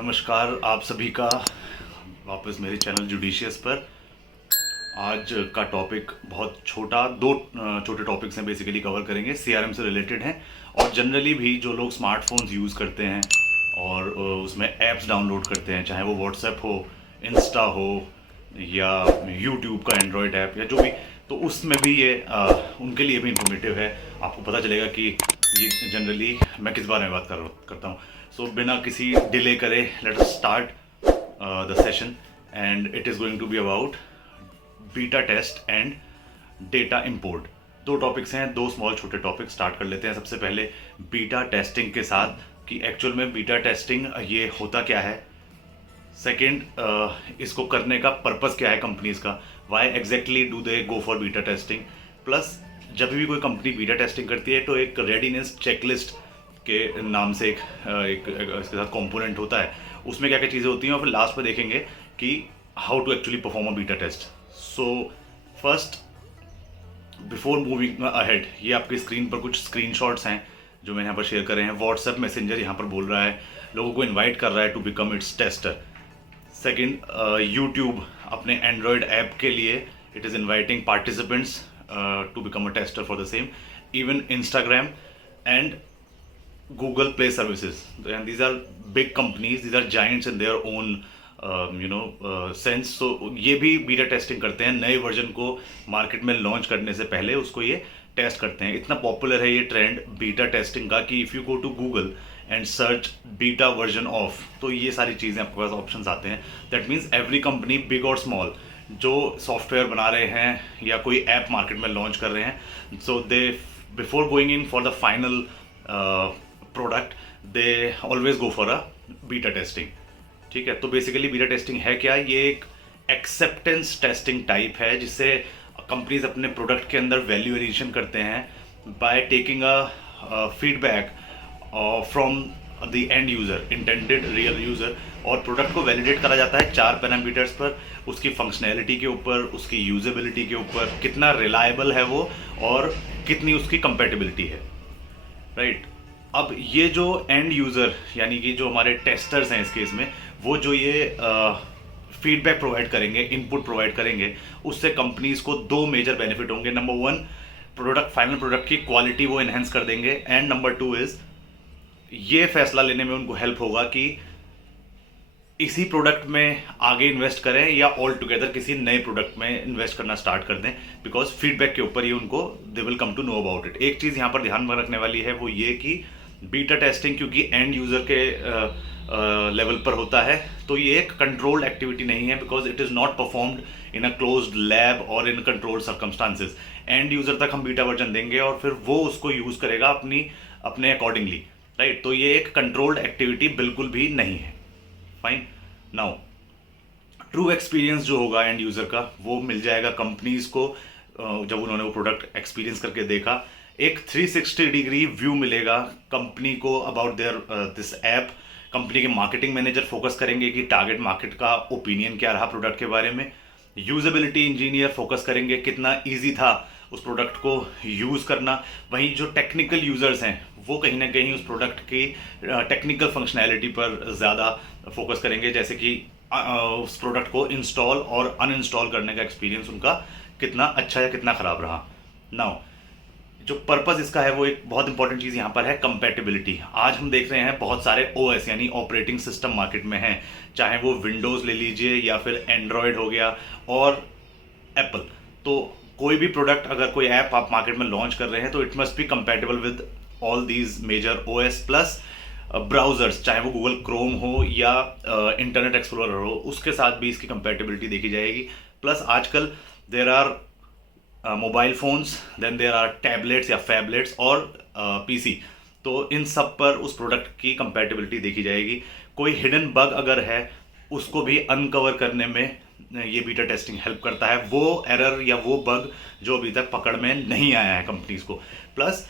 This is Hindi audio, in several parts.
नमस्कार आप सभी का वापस मेरे चैनल जुडिशियस पर। आज का टॉपिक बहुत छोटा, दो छोटे टॉपिक्स हैं बेसिकली कवर करेंगे, सीआरएम से रिलेटेड हैं और जनरली भी जो लोग स्मार्टफोन्स यूज़ करते हैं और उसमें ऐप्स डाउनलोड करते हैं, चाहे वो व्हाट्सएप हो, इंस्टा हो या यूट्यूब का एंड्रॉयड ऐप या जो भी, तो उसमें भी ये उनके लिए भी इंफॉर्मेटिव है। आपको पता चलेगा कि ये जनरली मैं किस बारे में बात करता हूँ। सो बिना किसी डिले करे let us start the session and it is going to be about beta test and data import. दो टॉपिक्स हैं, दो स्मॉल छोटे टॉपिक स्टार्ट कर लेते हैं। सबसे पहले बीटा टेस्टिंग के साथ कि एक्चुअल में बीटा टेस्टिंग ये होता क्या है। सेकेंड, इसको करने का पर्पस क्या है कंपनीज का, why exactly do they go for beta testing. Plus जब भी कोई कंपनी बीटा टेस्टिंग करती है तो एक रेडीनेस चेकलिस्ट के नाम से एक इसके साथ कंपोनेंट होता है, उसमें क्या क्या चीज़ें होती हैं और फिर लास्ट में देखेंगे कि how to actually perform a beta test. So first, before moving ahead, ये आपकी स्क्रीन पर कुछ स्क्रीनशॉट्स हैं जो मैंने यहाँ पर शेयर करे हैं। व्हाट्सएप मैसेंजर यहाँ पर बोल रहा है, लोगों को इनवाइट कर रहा है to become its tester. Second, YouTube अपने एंड्रॉयड ऐप के लिए it is inviting participants to become a tester for the same. Even Instagram and Google Play services, and these are big companies, these are giants in their own sense. So ये भी बीटा टेस्टिंग करते हैं, नए वर्जन को मार्केट में लॉन्च करने से पहले उसको ये टेस्ट करते हैं। इतना पॉपुलर है ये ट्रेंड बीटा टेस्टिंग का कि if you go to Google and search beta version of, तो ये सारी चीज़ें आपके पास ऑप्शंस आते हैं। That means every company, big और स्मॉल, जो सॉफ्टवेयर बना रहे हैं या कोई ऐप मार्केट में लॉन्च कर रहे हैं, so they before going in for the final product they always go for a beta testing. ठीक है, तो बेसिकली बीटा टेस्टिंग है क्या, ये एक एक्सेप्टेंस टेस्टिंग टाइप है जिससे कंपनीज अपने प्रोडक्ट के अंदर वैल्यू एडिशन करते हैं by taking a feedback from the end user, intended real user, और प्रोडक्ट को वैलिडेट करा जाता है 4 पैरामीटर्स पर, उसकी फंक्शनैलिटी के ऊपर, उसकी यूजेबिलिटी के ऊपर, कितना रिलायबल है वो और कितनी उसकी कंपेटिबिलिटी है। राइट, अब ये जो एंड यूज़र यानी कि जो हमारे टेस्टर्स हैं इस केस में, वो जो ये फीडबैक प्रोवाइड करेंगे, इनपुट प्रोवाइड करेंगे, उससे कंपनीज को दो मेजर बेनिफिट होंगे। नंबर 1, प्रोडक्ट, फाइनल प्रोडक्ट की क्वालिटी वो एनहेंस कर देंगे, एंड नंबर 2 इज़ ये फैसला लेने में उनको हेल्प होगा कि इसी प्रोडक्ट में आगे इन्वेस्ट करें या ऑल टुगेदर किसी नए प्रोडक्ट में इन्वेस्ट करना स्टार्ट कर दें, बिकॉज फीडबैक के ऊपर ही उनको they will come to know about it. एक चीज़ यहाँ पर ध्यान में रखने वाली है वो ये कि बीटा टेस्टिंग क्योंकि एंड यूज़र के लेवल पर होता है, तो ये एक कंट्रोल्ड एक्टिविटी नहीं है, because it is not performed in a closed lab और इन कंट्रोल्ड सर्कमस्टांसेस। एंड यूज़र तक हम बीटा वर्जन देंगे और फिर वो उसको यूज़ करेगा अपने अकॉर्डिंगली। राइट, तो ये एक कंट्रोल्ड एक्टिविटी बिल्कुल भी नहीं है। फाइन, नाउ ट्रू एक्सपीरियंस जो होगा एंड यूज़र का वो मिल जाएगा कंपनीज को जब उन्होंने वो प्रोडक्ट एक्सपीरियंस करके देखा। एक 360 डिग्री व्यू मिलेगा कंपनी को about their this app. Company के मार्केटिंग मैनेजर फोकस करेंगे कि टारगेट मार्केट का ओपिनियन क्या रहा प्रोडक्ट के बारे में। यूजेबिलिटी इंजीनियर फोकस करेंगे कितना ईजी था उस प्रोडक्ट को यूज़ करना। वहीं जो टेक्निकल यूज़र्स हैं वो कहीं ना कहीं उस प्रोडक्ट की टेक्निकल फंक्शनैलिटी पर ज़्यादा फोकस करेंगे, जैसे कि उस प्रोडक्ट को इंस्टॉल और अनइंस्टॉल करने का एक्सपीरियंस उनका कितना अच्छा या कितना ख़राब रहा। नाउ जो पर्पस इसका है वो एक बहुत इंपॉर्टेंट चीज़ यहाँ पर है, कंपैटिबिलिटी। आज हम देख रहे हैं बहुत सारे ओएस यानी ऑपरेटिंग सिस्टम मार्केट में हैं, चाहे वो विंडोज़ ले लीजिए या फिर एंड्रॉयड हो गया और एप्पल। तो कोई भी प्रोडक्ट, अगर कोई ऐप आप मार्केट में लॉन्च कर रहे हैं तो it must be compatible with all these major OS plus browsers, चाहे वो गूगल क्रोम हो या इंटरनेट एक्सप्लोरर हो, उसके साथ भी इसकी कंपैटिबिलिटी देखी जाएगी। प्लस आजकल there are mobile phones, then there are tablets या फैबलेट्स और पीसी, तो इन सब पर उस प्रोडक्ट की कंपैटिबिलिटी देखी जाएगी। कोई हिडन बग अगर है उसको भी अनकवर करने में ये बीटा टेस्टिंग हेल्प करता है, वो एरर या वो बग जो अभी तक पकड़ में नहीं आया है कंपनीज को। प्लस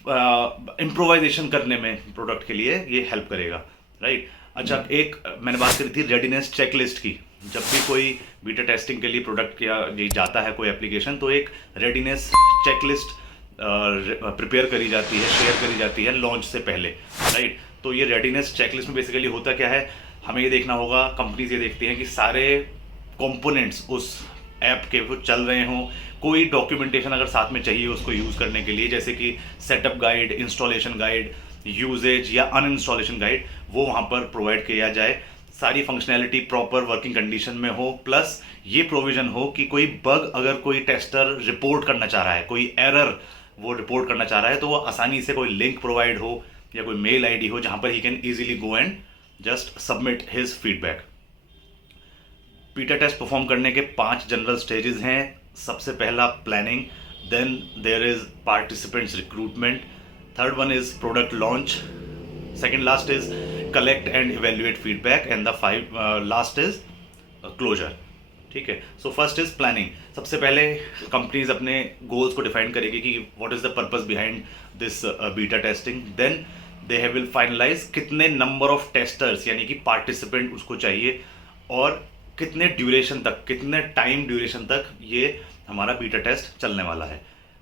इम्प्रोवाइजेशन करने में प्रोडक्ट के लिए ये हेल्प करेगा। राइट, अच्छा, एक मैंने बात करी थी रेडीनेस चेकलिस्ट की। जब भी कोई बीटा टेस्टिंग के लिए प्रोडक्ट या जाता है कोई एप्लीकेशन, तो एक रेडीनेस चेकलिस्ट प्रिपेयर करी जाती है, शेयर करी जाती है लॉन्च से पहले। राइट, तो ये रेडीनेस चेकलिस्ट में बेसिकली होता क्या है, हमें ये देखना होगा, कंपनीज ये देखती हैं कि सारे कंपोनेंट्स उस ऐप के वो चल रहे हों। कोई डॉक्यूमेंटेशन अगर साथ में चाहिए उसको यूज़ करने के लिए, जैसे कि setup guide, installation guide, usages या अनइंस्टॉलेशन गाइड, वो वहाँ पर प्रोवाइड किया जाए। सारी फंक्शनैलिटी प्रॉपर वर्किंग कंडीशन में हो, प्लस ये प्रोविजन हो कि कोई बग अगर कोई टेस्टर रिपोर्ट करना चाह रहा है, कोई एरर वो रिपोर्ट करना चाह रहा है, तो वो आसानी से कोई लिंक प्रोवाइड हो या कोई मेल आईडी हो जहाँ पर he can easily go and just submit his feedback. Beta test perform करने के 5 जनरल स्टेजेस हैं। सबसे पहला planning, then there is participants recruitment, third one is product launch, second last is collect and evaluate feedback, and the last is closure. ठीक है, सो फर्स्ट इज प्लानिंग। सबसे पहले कंपनीज अपने गोल्स को डिफाइन करेगी कि what is the purpose behind this beta testing. Then they will finalize कितने नंबर ऑफ टेस्टर्स यानी कि पार्टिसिपेंट उसको चाहिए, और कितने ड्यूरेशन तक, कितने टाइम ड्यूरेशन तक ये हमारा बीटा टेस्ट चलने वाला है।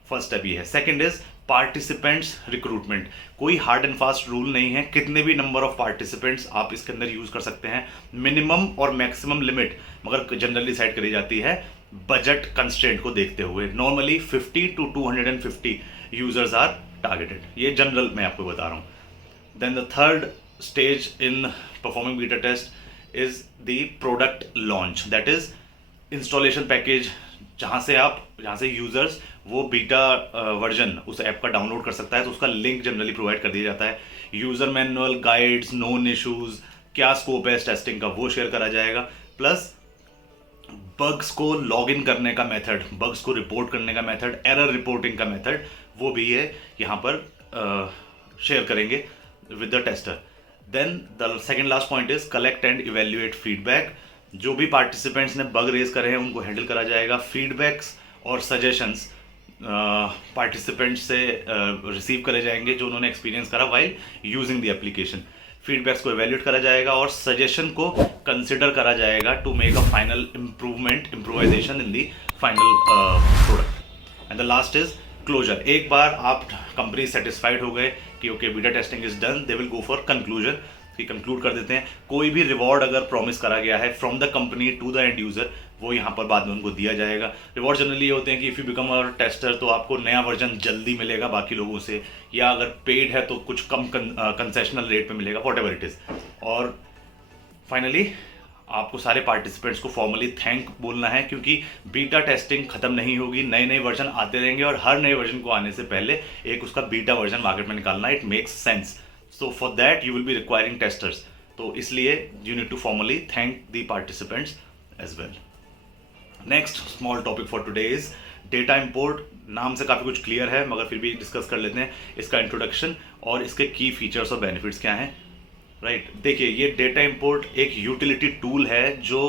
फर्स्ट स्टेप ये है। Second is participants recruitment. कोई हार्ड एंड फास्ट रूल नहीं है, कितने भी नंबर ऑफ पार्टिसिपेंट्स आप इसके अंदर यूज कर सकते हैं। मिनिमम और मैक्सिमम लिमिट मगर जनरली सेट करी जाती है बजट कंस्ट्रेंट को देखते हुए। Normally 50 to 250 users are targeted, ये जनरल मैं आपको बता रहा हूँ। Then the third stage in performing beta test is the product launch, that is installation package, जहाँ से यूजर्स वो बीटा वर्जन उस ऐप का डाउनलोड कर सकता है, तो उसका लिंक जनरली प्रोवाइड कर दिया जाता है। User manual, guides, known issues, क्या स्कोप है इस टेस्टिंग का, वो शेयर करा जाएगा। प्लस बग्स को लॉग इन करने का मेथड, बग्स को रिपोर्ट करने का मेथड, एरर रिपोर्टिंग का मेथड, वो भी ये यहाँ पर शेयर करेंगे with the tester. Then the second last point is collect and evaluate feedback. जो भी पार्टिसिपेंट्स ने बग रेज करे हैं उनको हैंडल करा जाएगा। फीडबैक्स और सजेशंस पार्टिसिपेंट्स से रिसीव करे जाएंगे जो उन्होंने एक्सपीरियंस करा while using the application. Feedbacks को इवेल्युएट करा जाएगा और सजेशन को कंसिडर करा जाएगा to make a final improvisation in the final product. And the last is closure. एक बार आप कंपनी सेटिस्फाइड हो गए कि okay beta testing is done, they will go for conclusion, कि कंक्लूड कर देते हैं। कोई भी रिवॉर्ड अगर प्रॉमिस करा गया है from the company to the end user, वो यहाँ पर बाद में उनको दिया जाएगा। रिवॉर्ड जनरली ये होते हैं कि if you become a tester तो आपको नया वर्जन जल्दी मिलेगा बाकी लोगों से, या अगर पेड है तो कुछ कम कंसेशनल रेट पे मिलेगा, वॉट एवर इट इज़। और फाइनली आपको सारे पार्टिसिपेंट्स को फॉर्मली थैंक बोलना है, क्योंकि बीटा टेस्टिंग खत्म नहीं होगी, नए नए वर्जन आते रहेंगे और हर नए वर्जन को आने से पहले एक उसका बीटा वर्जन मार्केट में निकालना, it makes sense. So for that you will be requiring testers, तो इसलिए you need to formally thank the participants as well. Next small topic for today is data import. नाम से काफ़ी कुछ क्लियर है मगर फिर भी डिस्कस कर लेते हैं इसका इंट्रोडक्शन और इसके की फीचर्स और बेनिफिट्स क्या हैं। राइट, देखिए ये डेटा इंपोर्ट एक यूटिलिटी टूल है जो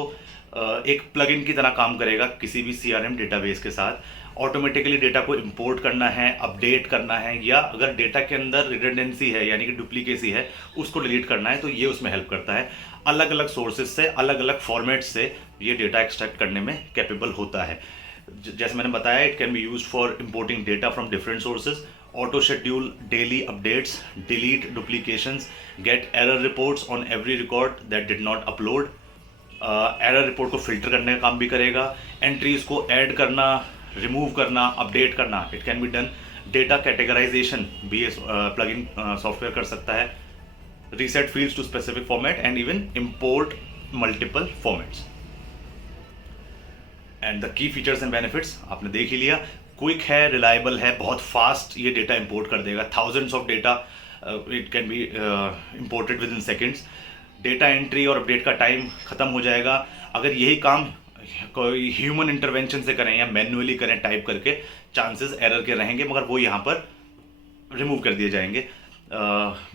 एक प्लगइन की तरह काम करेगा किसी भी CRM डेटाबेस के साथ। ऑटोमेटिकली डेटा को इंपोर्ट करना है, अपडेट करना है, या अगर डेटा के अंदर रिडंडेंसी है यानी कि डुप्लीकेसी है उसको डिलीट करना है, तो ये उसमें हेल्प करता है। अलग अलग सोर्सेज से, अलग अलग फॉर्मेट से ये डेटा एक्सट्रैक्ट करने में कैपेबल होता है। जैसे मैंने बताया, it can be used for importing data from different sources, auto schedule daily updates, delete duplications, get error reports on every record that did not upload, error report को filter करने का काम भी करेगा, entries को add करना, remove करना, update करना, it can be done, data categorization भी plugin software कर सकता है, reset fields to specific format and even import multiple formats. And the key features and benefits आपने देख ही लिया। क्विक है, रिलायबल है, बहुत फास्ट ये डेटा इंपोर्ट कर देगा। Thousands of data it can be imported with in seconds. Data entry और अपडेट का टाइम ख़त्म हो जाएगा। अगर यही काम कोई ह्यूमन इंटरवेंशन से करें या मैन्युअली करें टाइप करके, चांसेस एरर के रहेंगे, मगर वो यहाँ पर रिमूव कर दिए जाएंगे।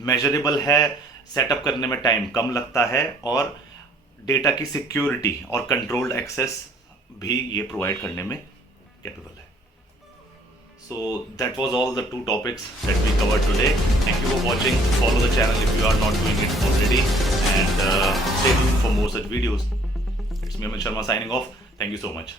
मेजरेबल है, सेटअप करने में टाइम कम लगता है, और डेटा की सिक्योरिटी और कंट्रोल्ड एक्सेस भी ये प्रोवाइड करने में कैपेबल है। So that was all the 2 topics that we covered today. Thank you for watching. Follow the channel if you are not doing it already, and stay tuned for more such videos. It's me, Amit Sharma, signing off. Thank you so much.